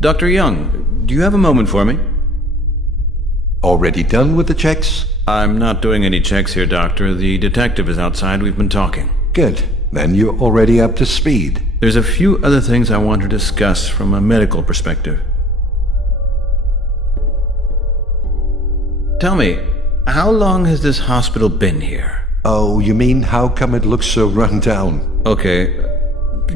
Dr. Young, do you have a moment for me? Already done with the checks? I'm not doing any checks here, Doctor. The detective is outside. We've been talking. Good. Then you're already up to speed. There's a few other things I want to discuss from a medical perspective. Tell me, how long has this hospital been here? Oh, you mean how come it looks so run down? Okay,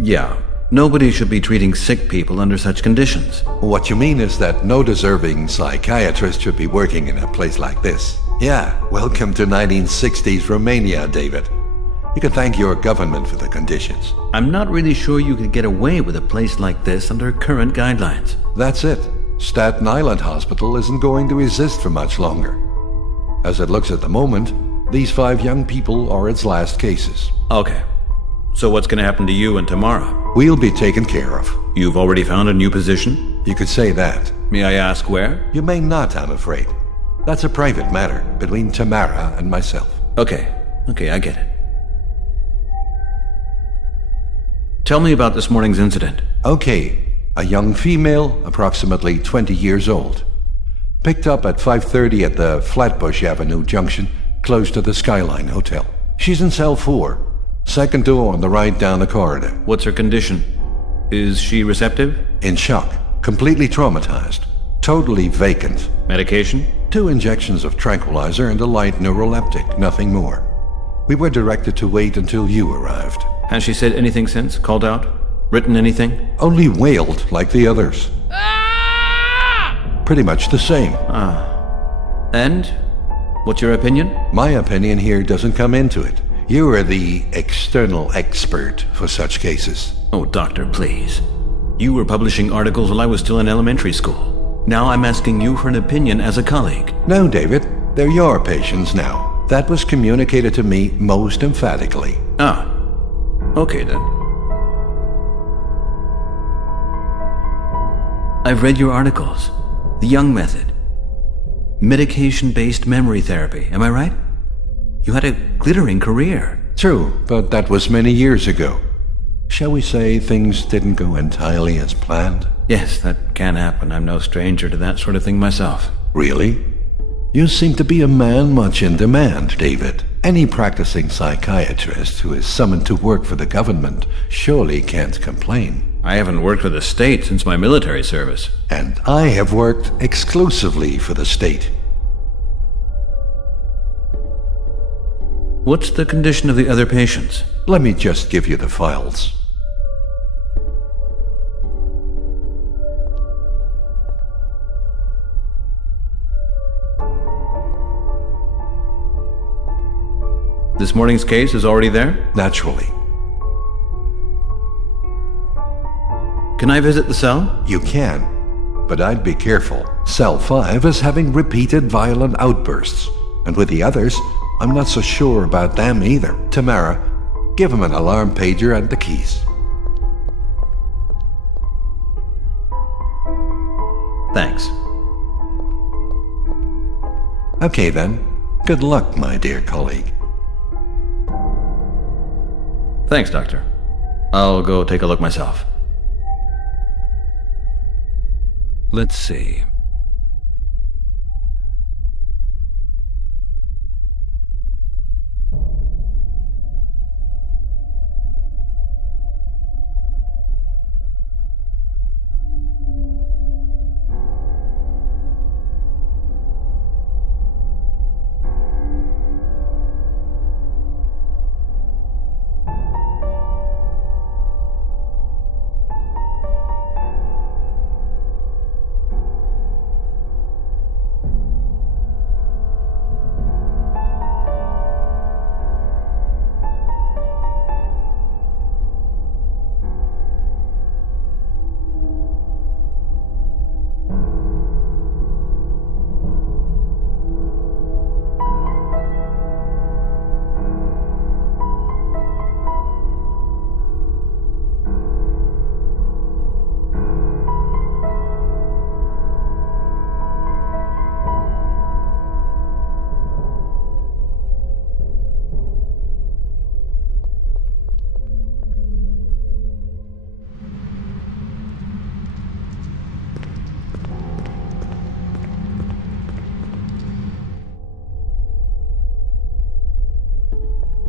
yeah. Nobody should be treating sick people under such conditions. What you mean is that no deserving psychiatrist should be working in a place like this. Yeah, welcome to 1960s Romania, David. You can thank your government for the conditions. I'm not really sure you could get away with a place like this under current guidelines. That's it. Staten Island Hospital isn't going to exist for much longer. As it looks at the moment, these 5 young people are its last cases. Okay. So what's going to happen to you and Tamara? We'll be taken care of. You've already found a new position? You could say that. May I ask where? You may not, I'm afraid. That's a private matter between Tamara and myself. Okay, I get it. Tell me about this morning's incident. Okay. A young female, approximately 20 years old. Picked up at 5:30 at the Flatbush Avenue junction, close to the Skyline Hotel. She's in cell 4, second door on the right down the corridor. What's her condition? Is she receptive? In shock, completely traumatized, totally vacant. Medication? 2 injections of tranquilizer and a light neuroleptic, nothing more. We were directed to wait until you arrived. Has she said anything since? Called out? Written anything? Only wailed like the others. Pretty much the same. And? What's your opinion? My opinion here doesn't come into it. You are the external expert for such cases. Oh, doctor, please. You were publishing articles while I was still in elementary school. Now I'm asking you for an opinion as a colleague. No, David. They're your patients now. That was communicated to me most emphatically. Okay then. I've read your articles. The Young Method. Medication-based memory therapy, am I right? You had a glittering career. True, but that was many years ago. Shall we say things didn't go entirely as planned? Yes, that can happen. I'm no stranger to that sort of thing myself. Really? You seem to be a man much in demand, David. Any practicing psychiatrist who is summoned to work for the government surely can't complain. I haven't worked for the state since my military service. And I have worked exclusively for the state. What's the condition of the other patients? Let me just give you the files. This morning's case is already there? Naturally. Can I visit the cell? You can, but I'd be careful. Cell 5 is having repeated violent outbursts, and with the others, I'm not so sure about them either. Tamara, give him an alarm pager and the keys. Thanks. Okay then. Good luck, my dear colleague. Thanks, Doctor. I'll go take a look myself. Let's see.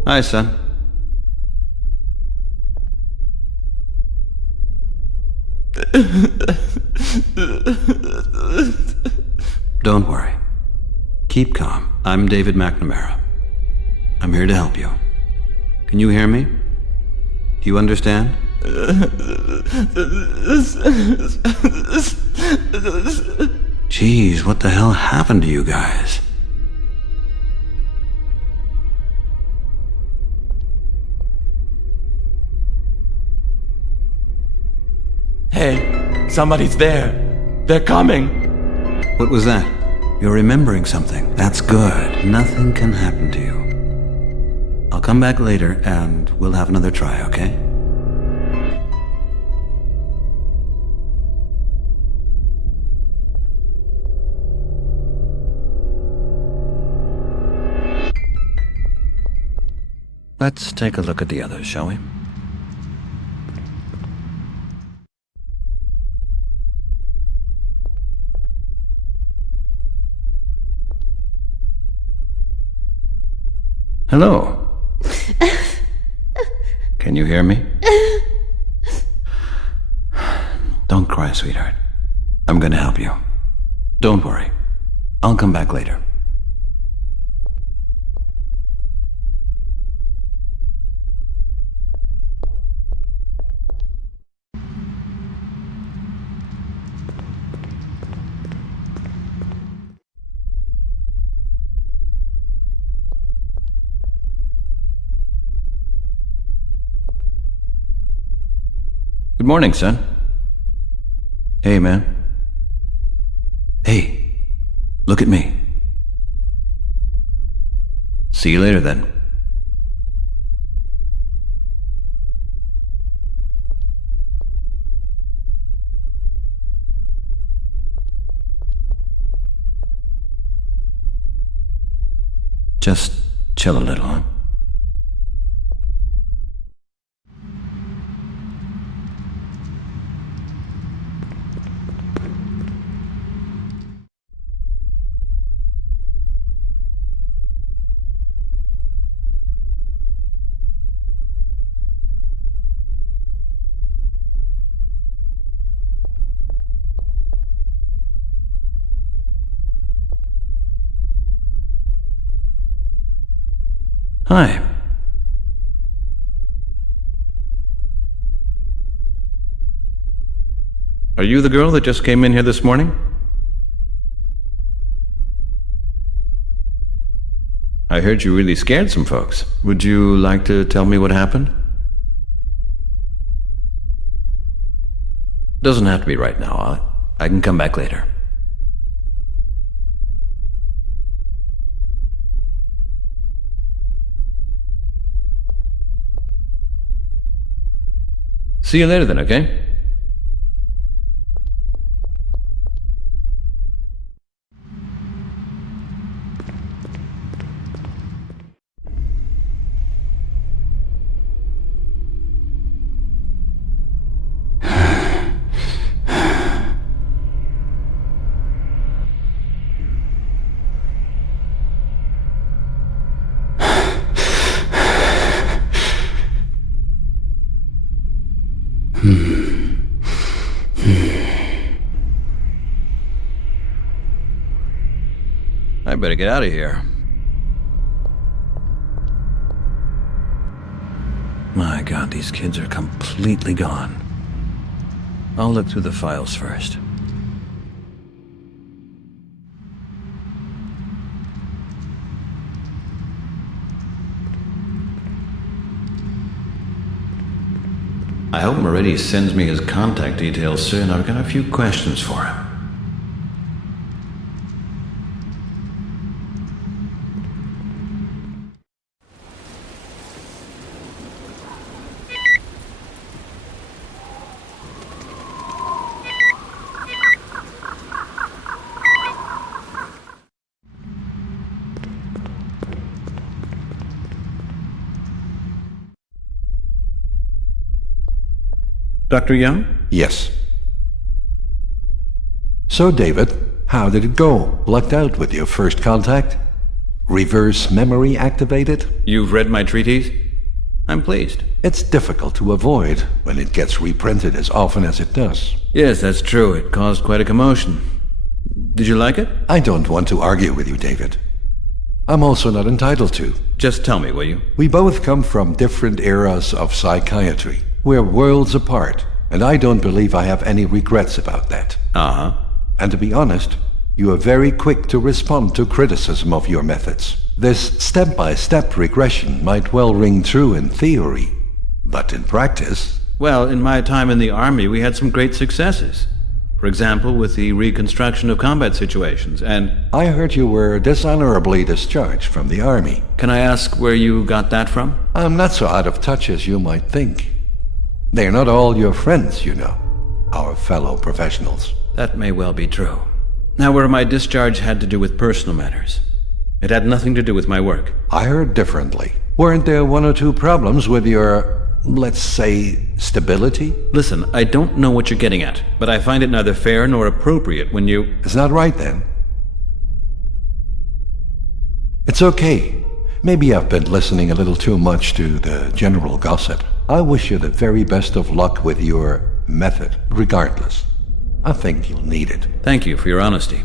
Hi, son. Don't worry. Keep calm. I'm David McNamara. I'm here to help you. Can you hear me? Do you understand? Jeez, what the hell happened to you guys? Hey, somebody's there. They're coming. What was that? You're remembering something. That's good. Nothing can happen to you. I'll come back later and we'll have another try, okay? Let's take a look at the others, shall we? Hello. Can you hear me? Don't cry, sweetheart. I'm gonna help you. Don't worry. I'll come back later. Good morning, son. Hey, man. Hey, look at me. See you later, then. Just chill a little, huh? Hi. Are you the girl that just came in here this morning? I heard you really scared some folks. Would you like to tell me what happened? Doesn't have to be right now. I can come back later. See you later then, okay? I better get out of here. My God, these kids are completely gone. I'll look through the files first. I hope Meridian sends me his contact details soon. I've got a few questions for him. Dr. Young? Yes. So, David, how did it go? Lucked out with your first contact? Reverse memory activated? You've read my treatise? I'm pleased. It's difficult to avoid when it gets reprinted as often as it does. Yes, that's true. It caused quite a commotion. Did you like it? I don't want to argue with you, David. I'm also not entitled to. Just tell me, will you? We both come from different eras of psychiatry. We're worlds apart, and I don't believe I have any regrets about that. Uh-huh. And to be honest, you are very quick to respond to criticism of your methods. This step-by-step regression might well ring true in theory, but in practice... Well, in my time in the Army, we had some great successes. For example, with the reconstruction of combat situations, and... I heard you were dishonorably discharged from the Army. Can I ask where you got that from? I'm not so out of touch as you might think. They're not all your friends, you know, our fellow professionals. That may well be true. However, my discharge had to do with personal matters. It had nothing to do with my work. I heard differently. Weren't there one or two problems with your, let's say, stability? Listen, I don't know what you're getting at, but I find it neither fair nor appropriate when you... It's not right, then. It's okay. Maybe I've been listening a little too much to the general gossip. I wish you the very best of luck with your method, regardless. I think you'll need it. Thank you for your honesty.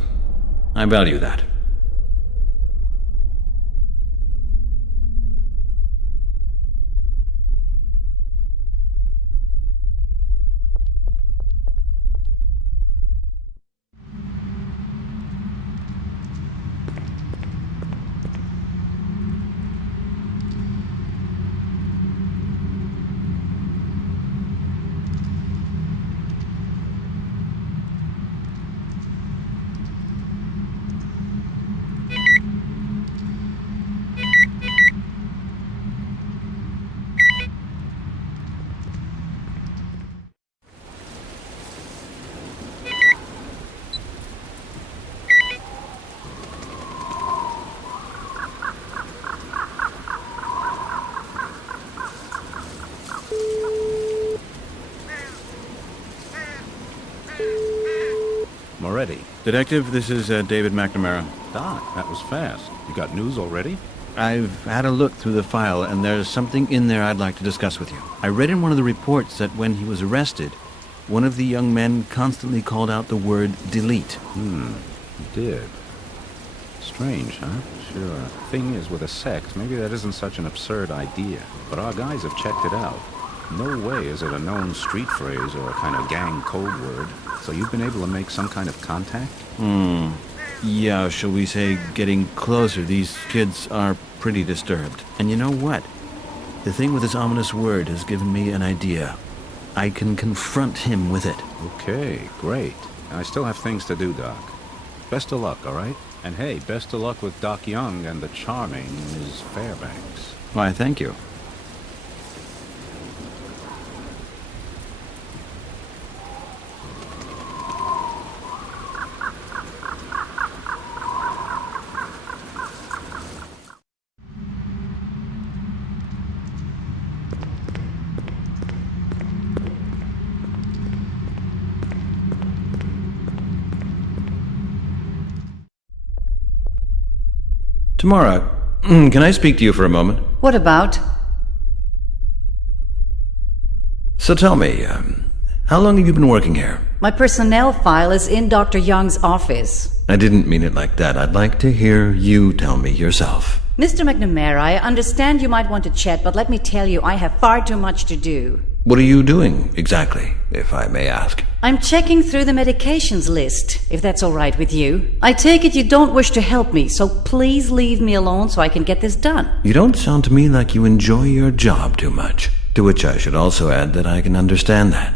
I value that. Moretti. Detective, this is David McNamara. Doc, that was fast. You got news already? I've had a look through the file, and there's something in there I'd like to discuss with you. I read in one of the reports that when he was arrested, one of the young men constantly called out the word delete. He did. Strange, huh? Sure. Thing is, with a sect, maybe that isn't such an absurd idea. But our guys have checked it out. No way is it a known street phrase or a kind of gang code word. So you've been able to make some kind of contact? Yeah, shall we say getting closer. These kids are pretty disturbed. And you know what? The thing with this ominous word has given me an idea. I can confront him with it. Okay, great. I still have things to do, Doc. Best of luck, all right? And hey, best of luck with Doc Young and the charming Ms. Fairbanks. Why, thank you. Tamara, can I speak to you for a moment? What about? So tell me, how long have you been working here? My personnel file is in Dr. Young's office. I didn't mean it like that. I'd like to hear you tell me yourself. Mr. McNamara, I understand you might want to chat, but let me tell you, I have far too much to do. What are you doing, exactly, if I may ask? I'm checking through the medications list, if that's all right with you. I take it you don't wish to help me, so please leave me alone so I can get this done. You don't sound to me like you enjoy your job too much. To which I should also add that I can understand that.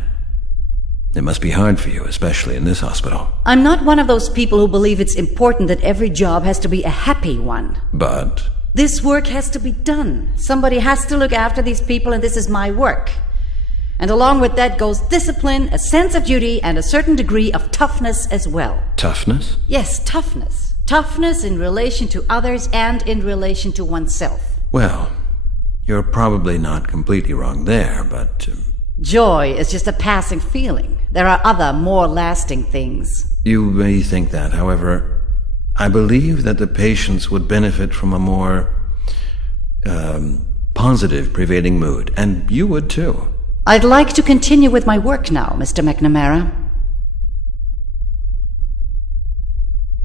It must be hard for you, especially in this hospital. I'm not one of those people who believe it's important that every job has to be a happy one. But? This work has to be done. Somebody has to look after these people, and this is my work. And along with that goes discipline, a sense of duty, and a certain degree of toughness as well. Toughness? Yes, toughness. Toughness in relation to others and in relation to oneself. Well, you're probably not completely wrong there, but... Joy is just a passing feeling. There are other, more lasting things. You may think that, however, I believe that the patients would benefit from a more positive prevailing mood, and you would too. I'd like to continue with my work now, Mr. McNamara.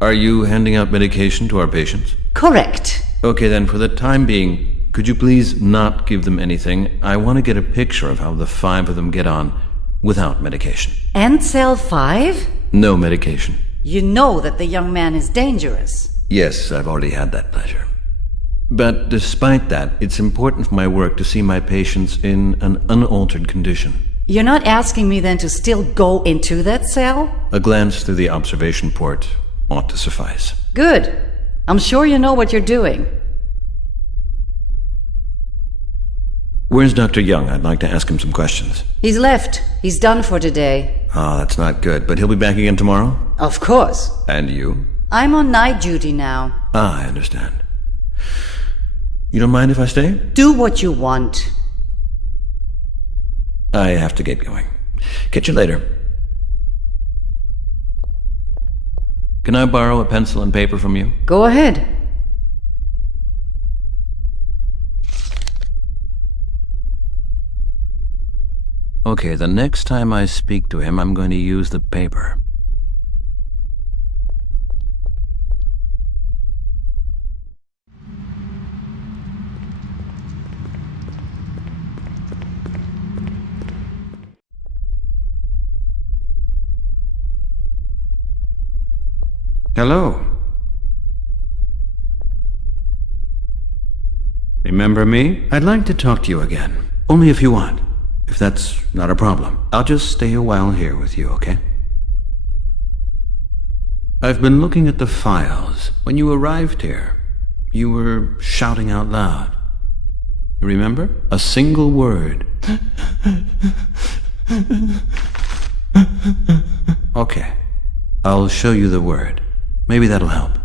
Are you handing out medication to our patients? Correct. Okay, then, for the time being, could you please not give them anything? I want to get a picture of how the 5 of them get on without medication. And cell 5? No medication. You know that the young man is dangerous. Yes, I've already had that pleasure. But despite that, it's important for my work to see my patients in an unaltered condition. You're not asking me then to still go into that cell? A glance through the observation port ought to suffice. Good. I'm sure you know what you're doing. Where's Dr. Young? I'd like to ask him some questions. He's left. He's done for today. Ah, that's not good, but he'll be back again tomorrow? Of course. And you? I'm on night duty now. Ah, I understand. You don't mind if I stay? Do what you want. I have to get going. Catch you later. Can I borrow a pencil and paper from you? Go ahead. Okay, the next time I speak to him, I'm going to use the paper. Hello. Remember me? I'd like to talk to you again. Only if you want. If that's not a problem. I'll just stay a while here with you, okay? I've been looking at the files. When you arrived here, you were shouting out loud. You remember? A single word. Okay. I'll show you the word. Maybe that'll help.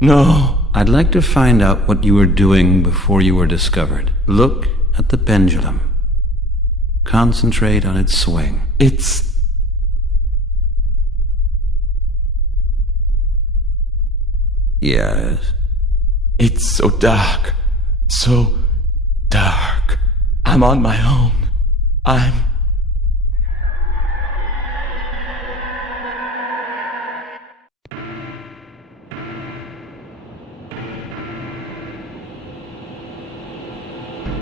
No. I'd like to find out what you were doing before you were discovered. Look at the pendulum. Concentrate on its swing. It's... Yes. It's so dark. So dark. I'm on my own.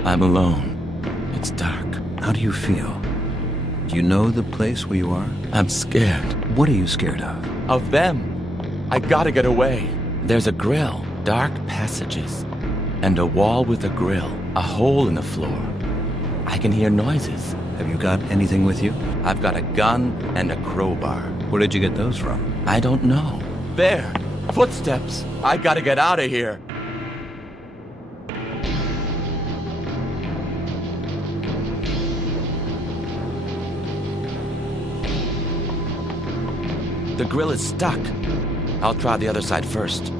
I'm alone. It's dark. How do you feel? Do you know the place where you are? I'm scared. What are you scared of? Of them. I gotta get away. There's a grill, dark passages, and a wall with a grill, a hole in the floor. I can hear noises. Have you got anything with you? I've got a gun and a crowbar. Where did you get those from? I don't know. There! Footsteps! I gotta get out of here! The grill is stuck. I'll try the other side first.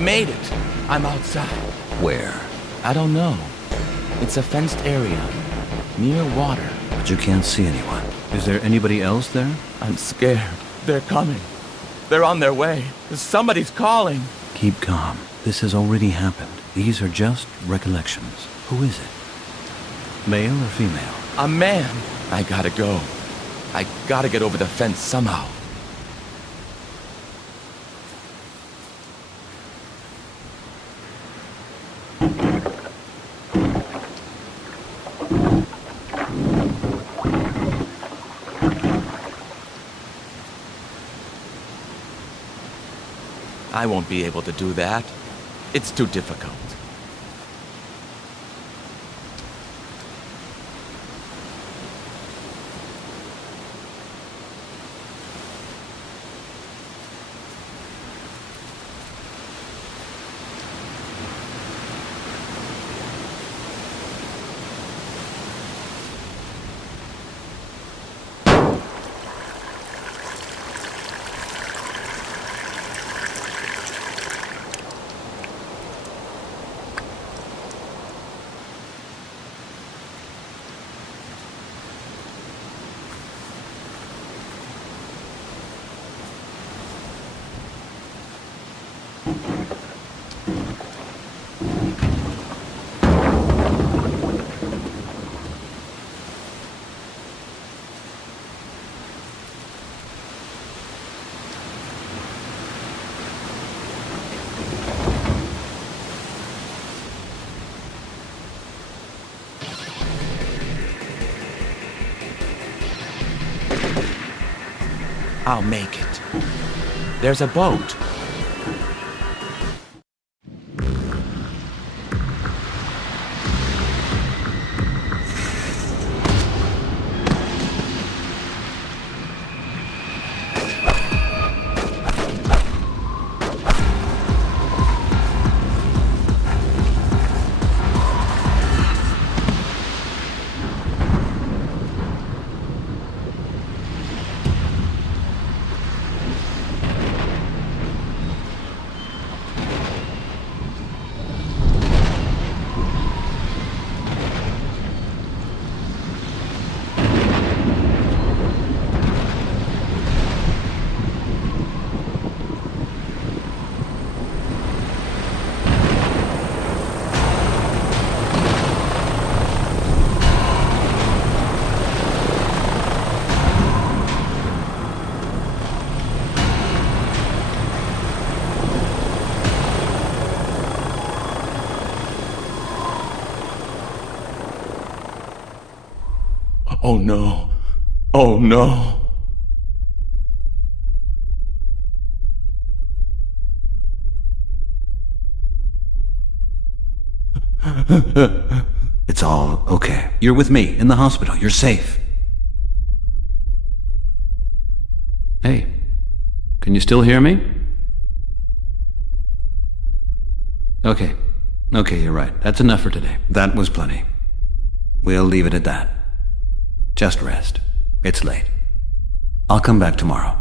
Made it. I'm outside. Where? I don't know. It's a fenced area, near water. But you can't see anyone. Is there anybody else there? I'm scared. They're coming. They're on their way. Somebody's calling. Keep calm. This has already happened. These are just recollections. Who is it? Male or female? A man. I gotta go. I gotta get over the fence somehow. I won't be able to do that. It's too difficult. I'll make it. There's a boat. Oh no. Oh no. It's all okay. You're with me in the hospital. You're safe. Hey, can you still hear me? Okay. Okay, you're right. That's enough for today. That was plenty. We'll leave it at that. Just rest. It's late. I'll come back tomorrow.